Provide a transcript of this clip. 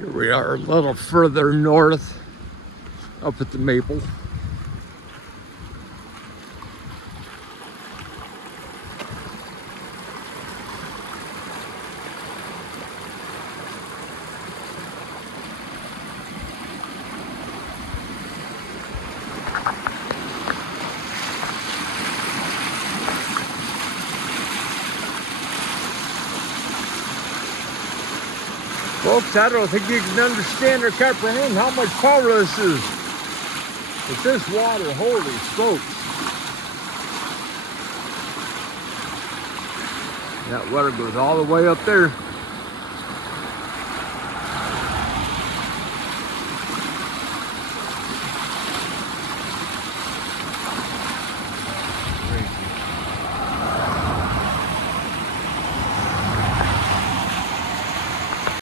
Here we are a little further north up at the Maple. Folks, I don't think you can understand or comprehend how much power this is. But this water, holy smokes. That water goes all the way up there.